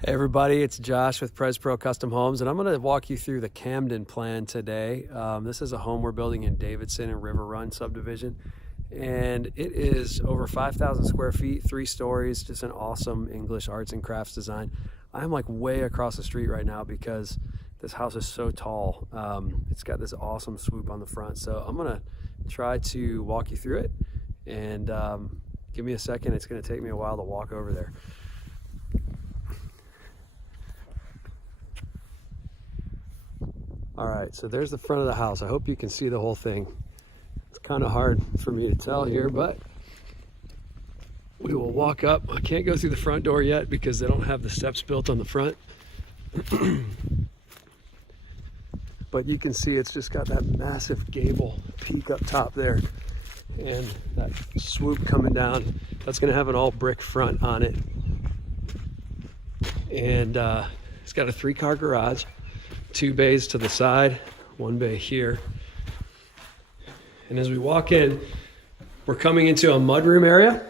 Hey everybody, it's Josh with PresPro Custom Homes, and I'm going to walk you through the Camden Plan today. This is a home we're building in Davidson and River Run subdivision, and it is over 5,000 square feet, 3 stories, just an awesome English arts and crafts design. I'm like way across the street right now because this house is so tall. It's got this awesome swoop on the front, so I'm going to try to walk you through it, and give me a second. It's going to take me a while to walk over there. All right, so there's the front of the house. I hope you can see the whole thing. It's kind of hard for me to tell here, but we will walk up. I can't go through the front door yet because they don't have the steps built on the front. But you can see it's just got that massive gable peak up top there and that swoop coming down. That's gonna have an all brick front on it. And it's got a 3-car garage. 2 bays to the side, 1 bay here. And as we walk in, we're coming into a mudroom area.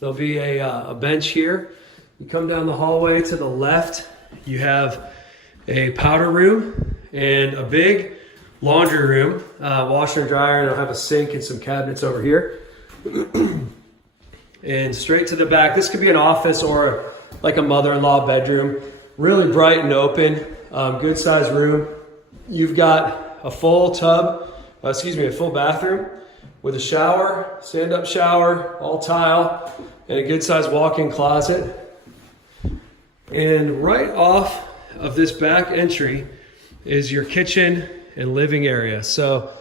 There'll be a bench here. You come down the hallway to the left, you have a powder room and a big laundry room, washer and dryer, and I'll have a sink and some cabinets over here. And straight to the back, this could be an office or like a mother-in-law bedroom. Really bright and open. Good sized room. You've got a full a full bathroom with a shower, stand-up shower, all tile, and a good sized walk-in closet. And right off of this back entry is your kitchen and living area. So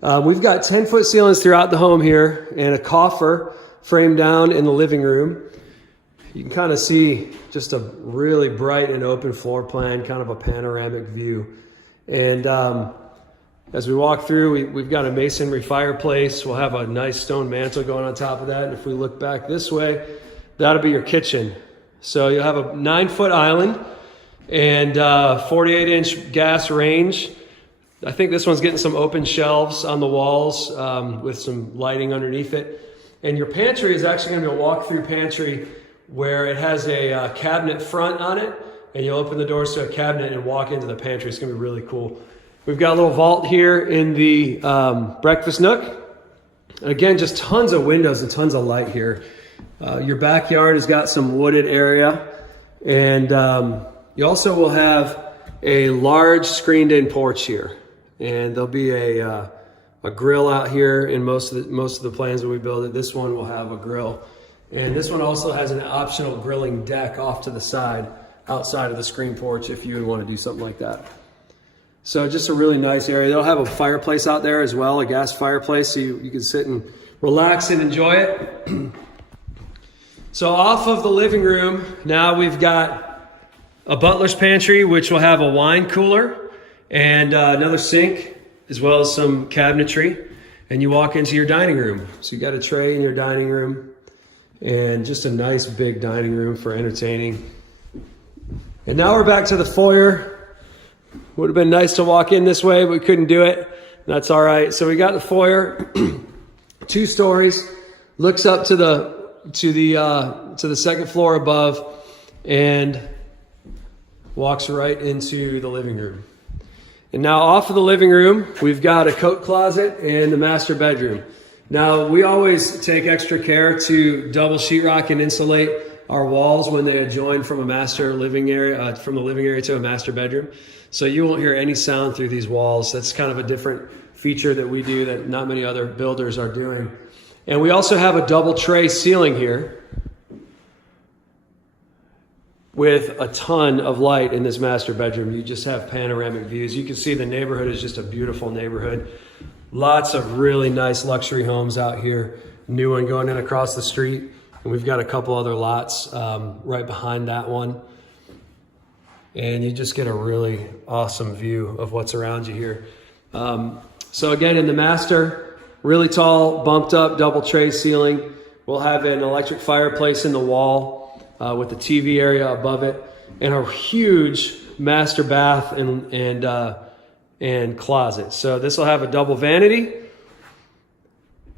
we've got 10-foot ceilings throughout the home here and a coffer framed down in the living room. You can kind of see just a really bright and open floor plan, kind of a panoramic view. And as we walk through, we've got a masonry fireplace. We'll have a nice stone mantle going on top of that. And if we look back this way, that'll be your kitchen. So you'll have a 9-foot island and 48-inch gas range. I think this one's getting some open shelves on the walls with some lighting underneath it. And your pantry is actually going to be a walk-through pantry where it has a cabinet front on it, and you'll open the doors to a cabinet and walk into the pantry. It's gonna be really cool. We've got a little vault here in the breakfast nook. Again, just tons of windows and tons of light here. Your backyard has got some wooded area, and you also will have a large screened-in porch here, and there'll be a grill out here in most of the plans that we build it. This one will have a grill. And this one also has an optional grilling deck off to the side, outside of the screen porch, if you would want to do something like that. So just a really nice area. They'll have a fireplace out there as well, a gas fireplace, so you can sit and relax and enjoy it. So off of the living room, now we've got a butler's pantry, which will have a wine cooler and another sink, as well as some cabinetry. And you walk into your dining room. So you got a tray in your dining room. And just a nice big dining room for entertaining. And now we're back to the foyer. Would have been nice to walk in this way, but we couldn't do it. That's all right. So we got the foyer, 2 stories, looks up to the second floor above, and walks right into the living room. And now off of the living room, we've got a coat closet and the master bedroom. Now, we always take extra care to double sheetrock and insulate our walls when they adjoin from a master living area, from the living area to a master bedroom. So you won't hear any sound through these walls. That's kind of a different feature that we do that not many other builders are doing. And we also have a double tray ceiling here with a ton of light in this master bedroom. You just have panoramic views. You can see the neighborhood is just a beautiful neighborhood. Lots of really nice luxury homes out here. New one going in across the street. And we've got a couple other lots right behind that one. And you just get a really awesome view of what's around you here. So again, in the master, really tall, bumped up, double tray ceiling. We'll have an electric fireplace in the wall with the TV area above it. And a huge master bath and closet. So this will have a double vanity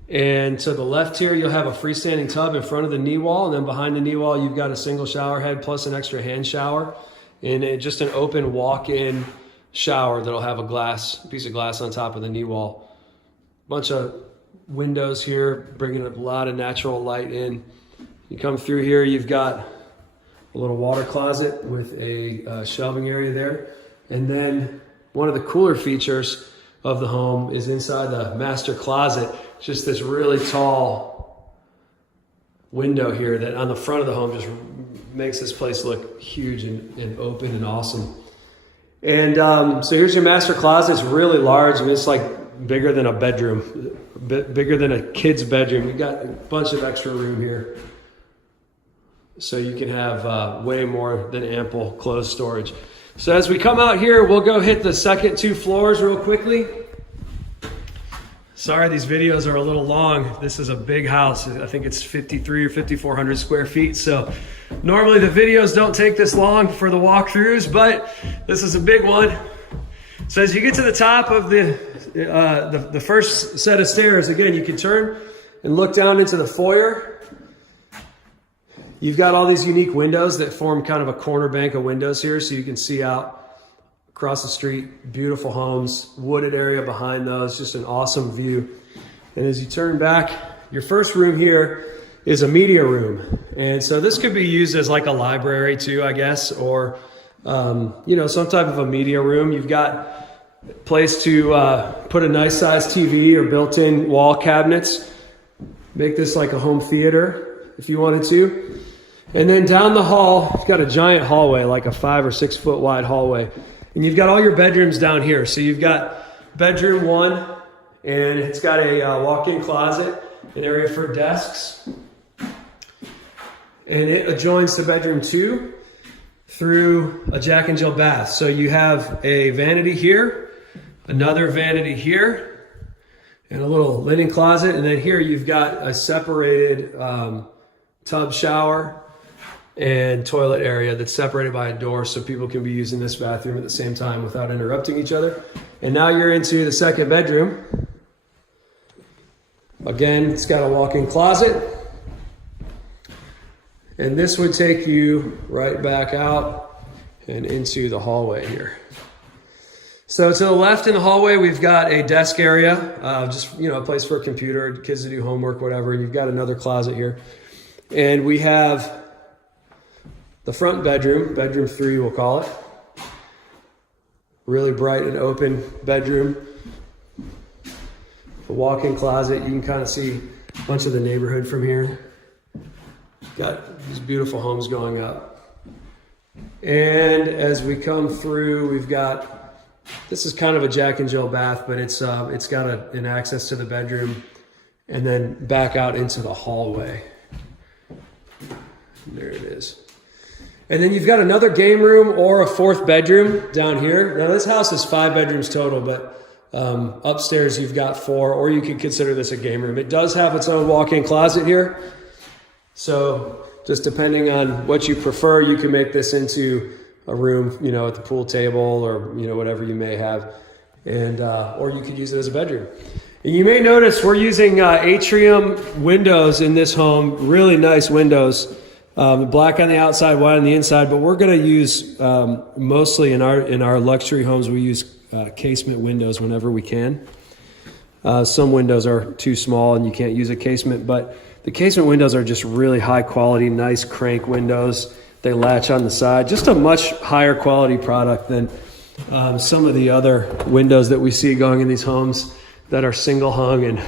And to the left here, you'll have a freestanding tub in front of the knee wall. And then behind the knee wall, you've got a single shower head plus an extra hand shower. And just an open walk-in shower that'll have a piece of glass on top of the knee wall. Bunch of windows here, bringing a lot of natural light in. You come through here, you've got a little water closet with a shelving area there. And then one of the cooler features of the home is inside the master closet. Just this really tall window here that on the front of the home just makes this place look huge and open and awesome. And so here's your master closet. It's really large. I mean, it's like bigger than a bedroom, bigger than a kid's bedroom. You've got a bunch of extra room here. So you can have way more than ample clothes storage. So as we come out here, we'll go hit the second 2 floors real quickly. Sorry, these videos are a little long. This is a big house. I think it's 53 or 5,400 square feet. So normally the videos don't take this long for the walkthroughs, but this is a big one. So as you get to the top of the first set of stairs, again, you can turn and look down into the foyer. You've got all these unique windows that form kind of a corner bank of windows here, so you can see out across the street, beautiful homes, wooded area behind those, just an awesome view. And as you turn back, your first room here is a media room. And so this could be used as like a library too, I guess, or, some type of a media room. You've got a place to put a nice sized TV or built-in wall cabinets. Make this like a home theater if you wanted to. And then down the hall, you've got a giant hallway, like a 5 or 6 foot wide hallway. And you've got all your bedrooms down here. So you've got bedroom 1, and it's got a walk-in closet, an area for desks. And it adjoins to bedroom 2 through a Jack and Jill bath. So you have a vanity here, another vanity here, and a little linen closet. And then here you've got a separated tub shower and toilet area that's separated by a door, so people can be using this bathroom at the same time without interrupting each other. And now you're into the second bedroom. Again, it's got a walk-in closet. And this would take you right back out and into the hallway here. So to the left in the hallway, we've got a desk area, just a place for a computer, kids to do homework, whatever. And you've got another closet here. And we have the front bedroom, bedroom 3 we'll call it. Really bright and open bedroom. The walk-in closet, you can kind of see a bunch of the neighborhood from here. Got these beautiful homes going up. And as we come through, we've got, this is kind of a Jack and Jill bath, but it's got an access to the bedroom and then back out into the hallway. There it is. And then you've got another game room or a 4th bedroom down here. Now this house is 5 bedrooms total, but upstairs you've got 4, or you could consider this a game room. It does have its own walk-in closet here. So just depending on what you prefer, you can make this into a room, at the pool table or, whatever you may have. And, or you could use it as a bedroom. And you may notice we're using Atrium Windows in this home, really nice windows. Black on the outside, white on the inside, but we're going to use mostly in our luxury homes, we use casement windows whenever we can. Some windows are too small and you can't use a casement, but the casement windows are just really high quality, nice crank windows. They latch on the side, just a much higher quality product than some of the other windows that we see going in these homes that are single hung and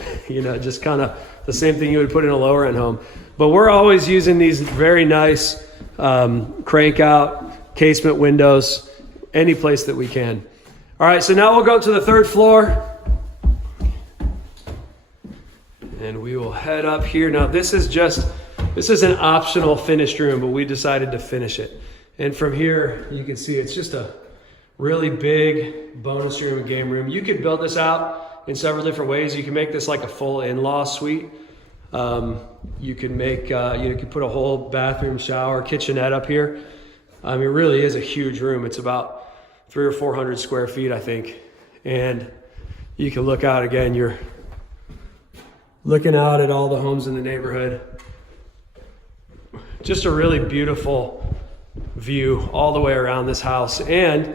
just kind of the same thing you would put in a lower end home. But we're always using these very nice crank out casement windows any place that we can. All right, so now we'll go to the 3rd floor. And we will head up here. Now this is an optional finished room, but we decided to finish it. And from here, you can see it's just a really big bonus room and game room. You could build this out in several different ways. You can make this like a full in-law suite. You can make, you can put a whole bathroom, shower, kitchenette up here. It really is a huge room. It's about 300 or 400 square feet, I think. And you can look out again, you're looking out at all the homes in the neighborhood. Just a really beautiful view all the way around this house. And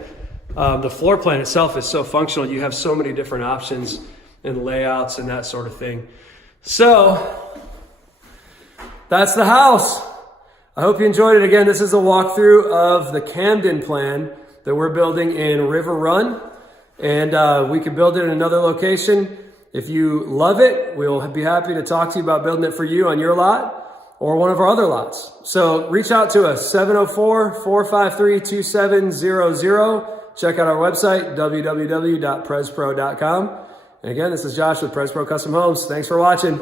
the floor plan itself is so functional. You have so many different options and layouts and that sort of thing. So that's the house. I hope you enjoyed it. Again, this is a walkthrough of the Camden Plan that we're building in River Run. And we could build it in another location. If you love it, we'll be happy to talk to you about building it for you on your lot or one of our other lots. So reach out to us, 704-453-2700. Check out our website, www.prespro.com. And again, this is Josh with PresPro Custom Homes. Thanks for watching.